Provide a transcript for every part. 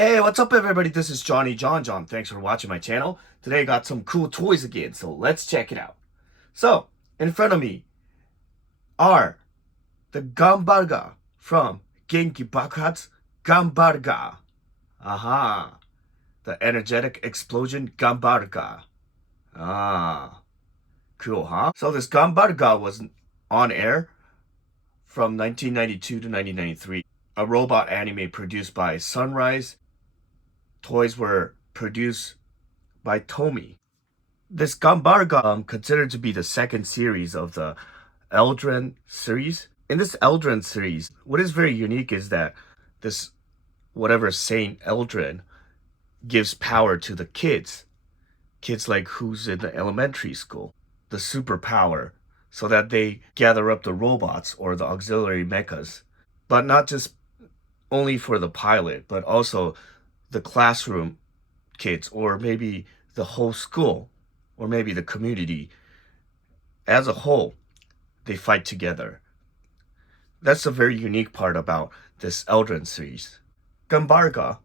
Hey, what's up everybody? This is Johnny John. Thanks for watching my channel. Today I got some cool toys again, so let's check it out. So, in front of me are the Ganbaruger from Genki Bakhatsu Ganbaruger. Aha. The energetic explosion Ganbaruger. Ah. Cool, huh? So this Ganbaruger was on air from 1992 to 1993. A robot anime produced by Sunrise. Toys were produced by Tomy. This Ganbaruger considered to be the second series of the Eldrin series. In this Eldrin series, what is very unique is that this whatever Saint Eldrin gives power to the kids. Kids like who's in the elementary school. The superpower so that they gather up the robots or the auxiliary mechas. But not just only for the pilot, but also the classroom kids, or maybe the whole school, or maybe the community. As a whole, they fight together. That's a very unique part about this Eldrin series. Ganbaruger,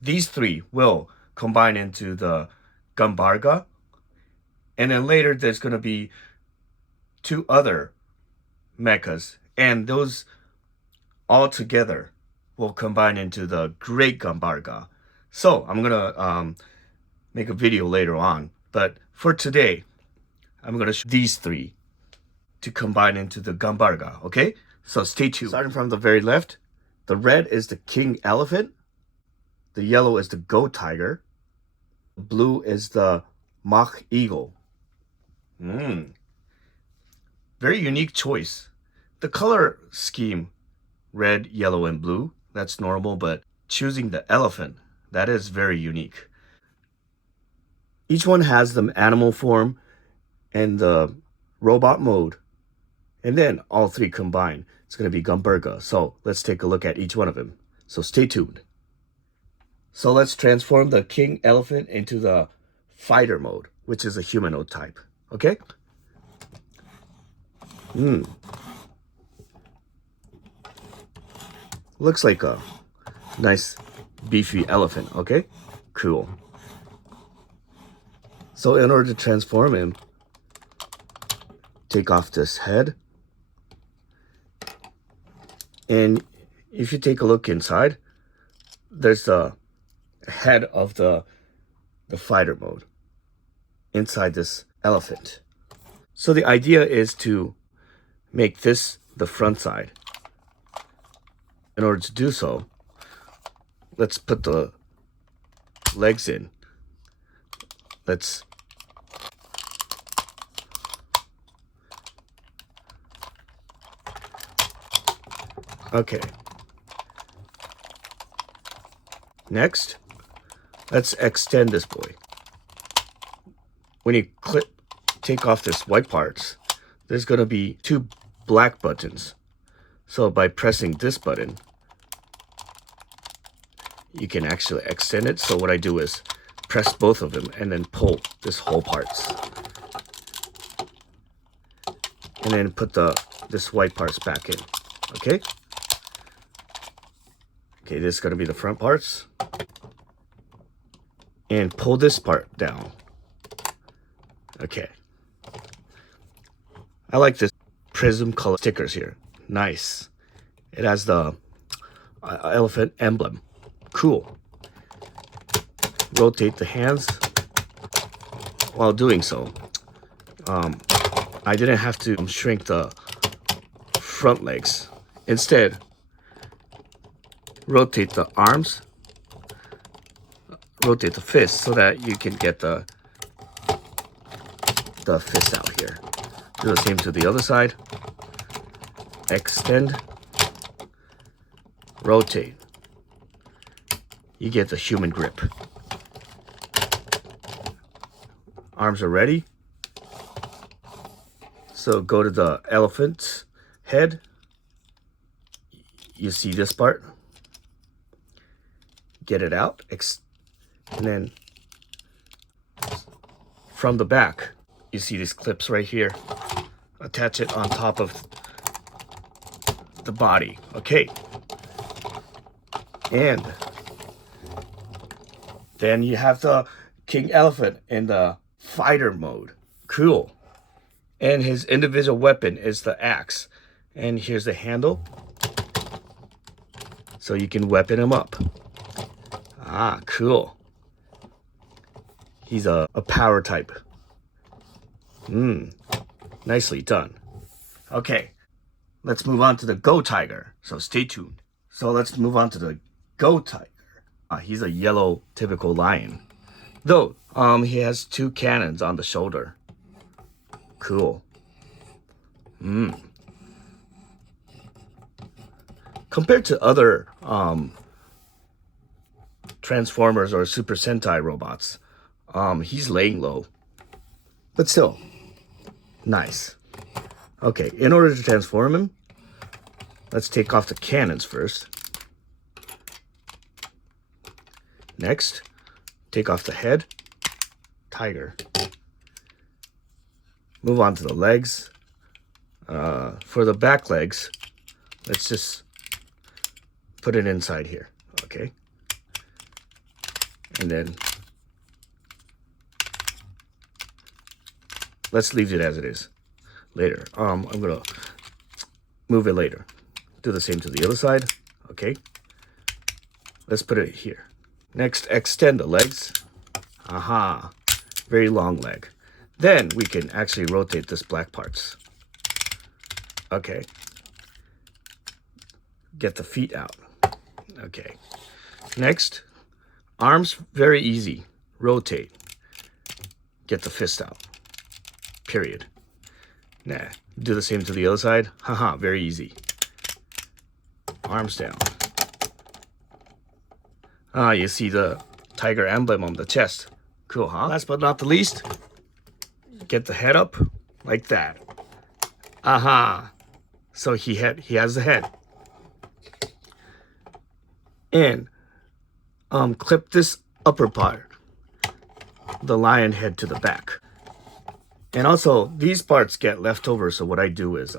these three will combine into the Ganbaruger, and then later there's going to be two other mechas, and those all together will combine into the Great Ganbaruger. So I'm gonna make a video later on, but for today, I'm gonna show these three to combine into the Ganbaruger. Okay, so stay tuned. Starting from the very left, the red is the King Elephant, the yellow is the Goat Tiger, the blue is the Mach Eagle. Very unique choice. The color scheme, red, yellow, and blue, that's normal, but choosing the elephant, that is very unique. Each one has the animal form and the robot mode. And then all three combined, it's going to be Ganbaruger. So let's take a look at each one of them. So stay tuned. So let's transform the King Elephant into the fighter mode, which is a humanoid type. Okay? Looks like a nice beefy elephant. Okay, cool. So in order to transform him, take off this head, and if you take a look inside, there's the head of the fighter mode inside this elephant. So the idea is to make this the front side. In order to do so, let's put the legs in. Okay. Next, let's extend this boy. When you take off this white parts, there's going to be two black buttons. So by pressing this button, you can actually extend it. So what I do is press both of them and then pull this whole parts. And then put this white parts back in. Okay? Okay, this is going to be the front parts. And pull this part down. Okay. I like this prism color stickers here. Nice. It has the elephant emblem. Cool. Rotate the hands. While doing so, I didn't have to shrink the front legs. Instead, rotate the arms, rotate the fist so that you can get the fist out here. Do the same to the other side. Extend, rotate. You get the human grip. Arms are ready. So go to the elephant's head. You see this part. Get it out. And then from the back, you see these clips right here. Attach it on top of the body. Okay. And Then you have the King Elephant in the fighter mode. Cool. And his individual weapon is the axe. And here's the handle. So you can weapon him up. Ah, cool. He's a power type. Nicely done. Okay, let's move on to the Go Tiger. So stay tuned. So let's move on to the Go Tiger. He's a yellow typical lion. Though, he has 2 cannons on the shoulder. Cool. Compared to other Transformers or Super Sentai robots, he's laying low. But still, nice. Okay, in order to transform him, let's take off the cannons first. Next, take off the head. Tiger. Move on to the legs. For the back legs, let's just put it inside here. Okay. And then let's leave it as it is. Later. I'm gonna move it later. Do the same to the other side. Okay. Let's put it here. Next, extend the legs. Aha. Very long leg. Then we can actually rotate this black parts. Okay. Get the feet out. Okay. Next, arms, very easy. Rotate. Get the fist out. Period. Nah. Do the same to the other side. Haha, very easy. Arms down. You see the tiger emblem on the chest. Cool, huh? Last but not the least, get the head up like that. Aha. So he has the head. And clip this upper part, the lion head, to the back. And also, these parts get left over, so what I do is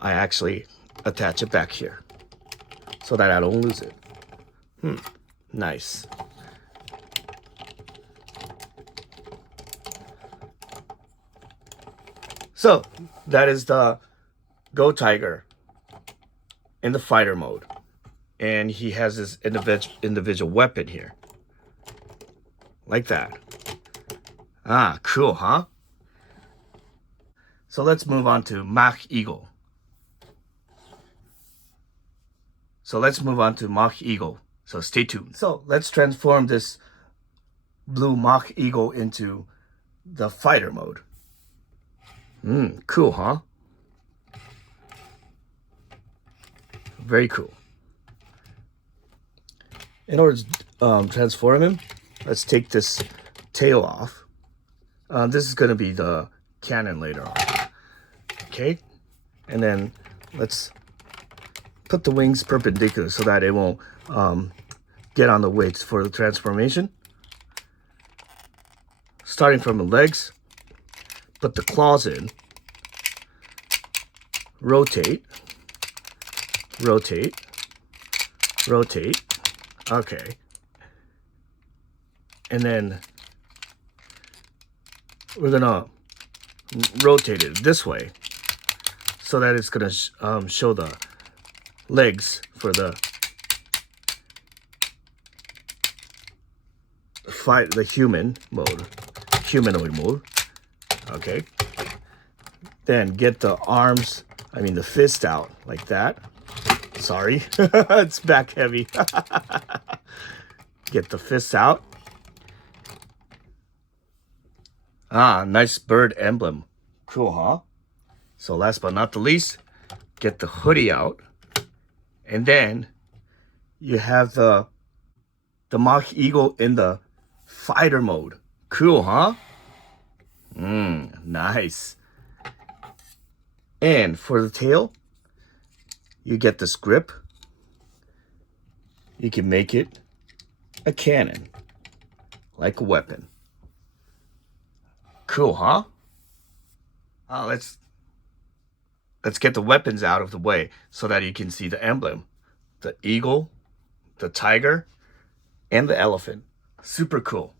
I actually attach it back here so that I don't lose it. Nice. So, that is the Go Tiger in the fighter mode. And he has his individual weapon here. Like that. Ah, cool, huh? So let's move on to Mach Eagle. So stay tuned. So let's transform this blue Mach Eagle into the fighter mode. Cool, huh? Very cool. In order to transform him, let's take this tail off. This is going to be the cannon later on. Okay? And then let's put the wings perpendicular so that it won't get on the weights for the transformation. Starting from the legs, put the claws in. Rotate. Rotate. Rotate. Okay. And then we're gonna rotate it this way so that it's gonna show the legs for the humanoid mode. Okay. Then get the arms, the fist out like that. Sorry, it's back heavy. Get the fists out. Ah, nice bird emblem. Cool, huh? So last but not the least, get the hoodie out. And then you have the Mach Eagle in the fighter mode. Cool, huh? Nice. And for the tail, you get this grip. You can make it a cannon, like a weapon. Cool, huh? Let's get the weapons out of the way so that you can see the emblem. The eagle, the tiger, and the elephant. Super cool.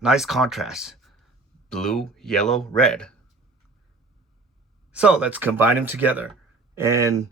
Nice contrast. Blue, yellow, red. So let's combine them together. And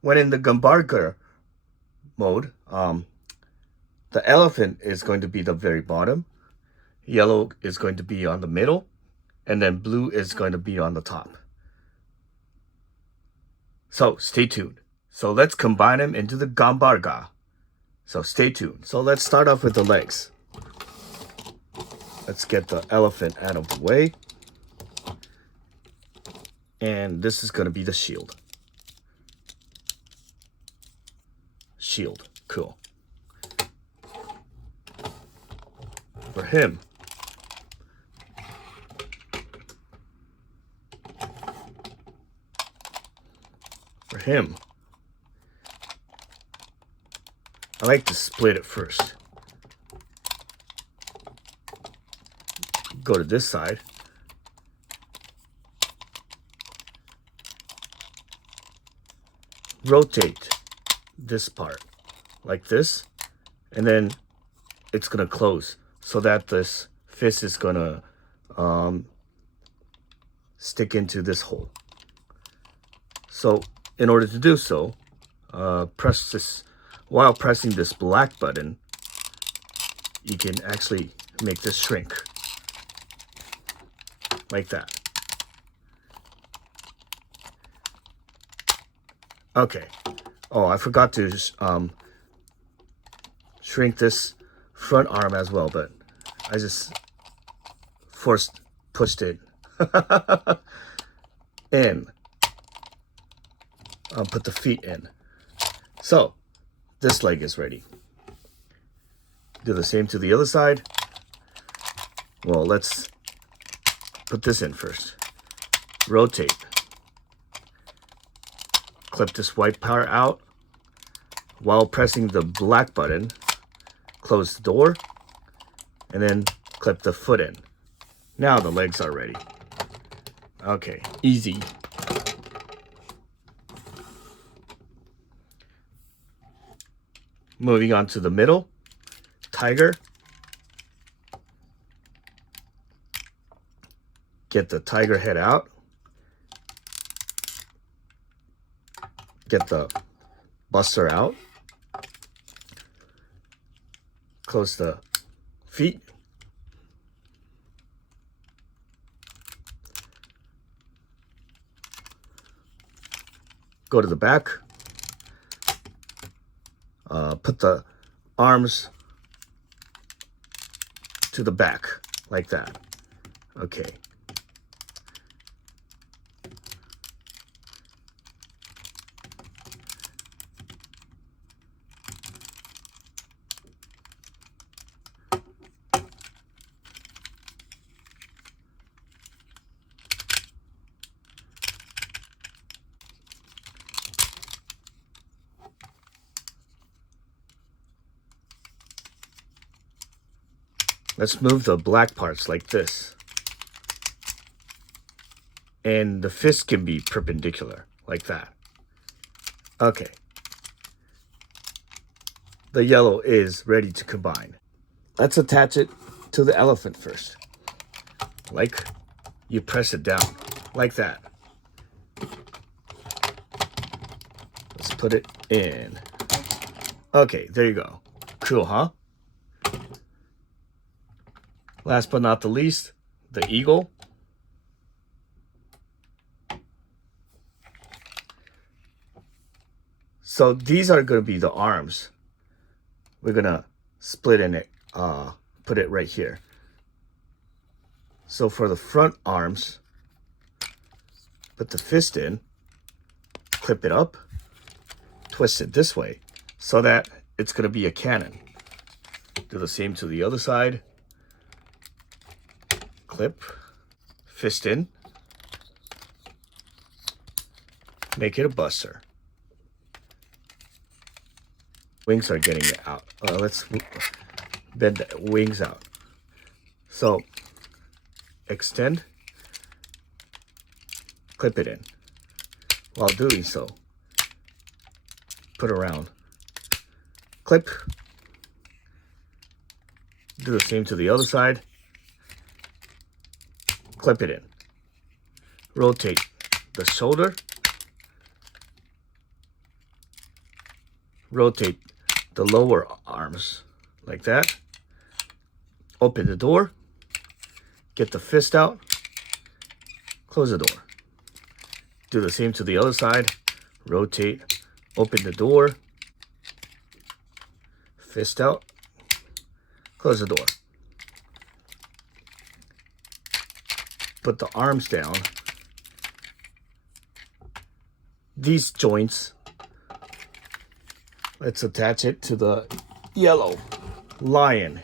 when in the Ganbaruger mode, the elephant is going to be the very bottom. Yellow is going to be on the middle. And then blue is going to be on the top. So stay tuned. So let's combine them into the Ganbaruger. So stay tuned. So let's start off with the legs. Let's get the elephant out of the way. And this is going to be the shield. Shield. Cool. For him, I like to split it first. Go to this side. Rotate this part like this, and then it's gonna close so that this fist is gonna stick into this hole. So in order to do so, press this. While pressing this black button, you can actually make this shrink like that. Okay. Oh, I forgot to shrink this front arm as well, but I just pushed it in. I'll put the feet in. So this leg is ready. Do the same to the other side. Well, let's put this in first. Rotate. Clip this white part out. While pressing the black button, close the door, and then clip the foot in. Now the legs are ready. Okay, easy. Moving on to the middle, tiger. Get the tiger head out. Get the buster out. Close the feet. Go to the back. Put the arms to the back like that. Okay. Let's move the black parts like this. And the fist can be perpendicular, like that. Okay. The yellow is ready to combine. Let's attach it to the elephant first. Like you press it down, like that. Let's put it in. Okay, there you go. Cool, huh? Last but not the least, the eagle. So these are going to be the arms. We're going to split in it, put it right here. So for the front arms, put the fist in, clip it up, twist it this way so that it's going to be a cannon. Do the same to the other side. Clip, fist in, make it a buster. Wings are getting it out. Let's bend the wings out. So extend, clip it in. While doing so, put around, clip, Do the same to the other side. Clip it in. Rotate the shoulder. Rotate the lower arms like that. Open the door. Get the fist out. Close the door. Do the same to the other side. Rotate. Open the door. Fist out. Close the door. Put the arms down. These joints, let's attach it to the yellow lion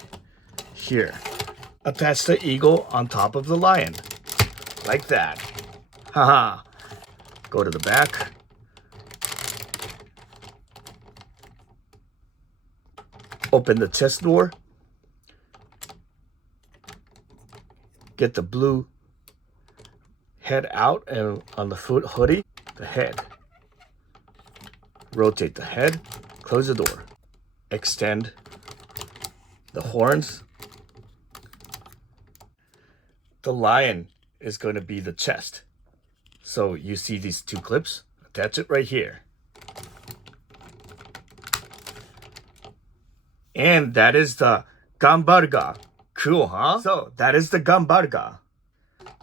here. Attach the eagle on top of the lion. Like that. Haha. Go to the back. Open the chest door. Get the blue head out, and on the hoodie, the head. Rotate the head. Close the door. Extend the horns. The lion is going to be the chest. So you see these two clips? Attach it right here. And that is the Ganbaruger. Cool, huh? So that is the Ganbaruger.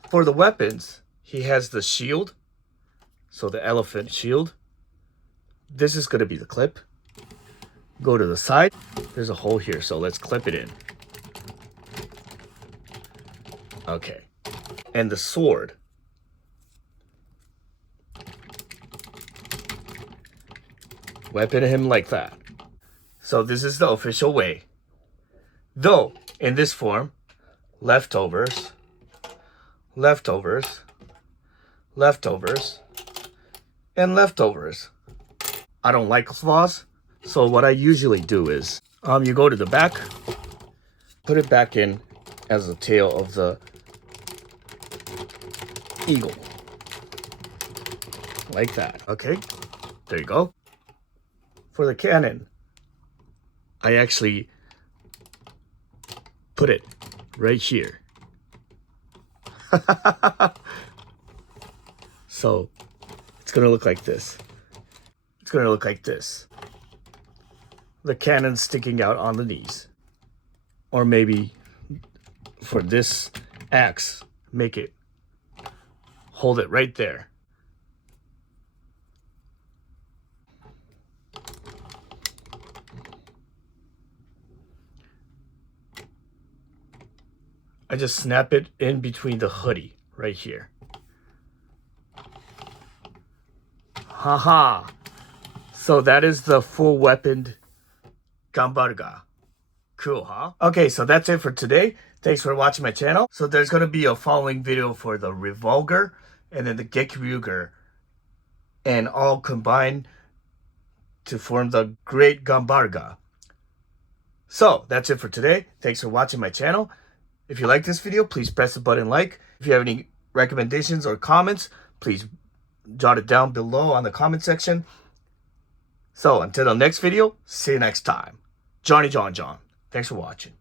For the weapons, he has the shield. So the elephant shield. This is going to be the clip. Go to the side. There's a hole here, so let's clip it in. Okay. And the sword. Weapon him like that. So this is the official way. Though, in this form, leftovers, leftovers, leftovers, and leftovers. I don't like flaws, so what I usually do is, you go to the back, put it back in as the tail of the eagle. Like that. Okay, there you go. For the cannon, I actually put it right here. So it's gonna look like this. It's gonna look like this. The cannon sticking out on the knees. Or maybe for this axe, make it, hold it right there. I just snap it in between the hoodie right here. Haha. So that is the full weaponed Ganbaruger. Cool, huh? Okay, so that's it for today. Thanks for watching my channel. So there's going to be a following video for the Revolger and then the Gekiryuger, and all combined to form the great Ganbaruger. So that's it for today. Thanks for watching my channel. If you like this video, please press the button like. If you have any recommendations or comments, please jot it down below on the comment section. So until the next video, see you next time. Johnny John. Thanks for watching.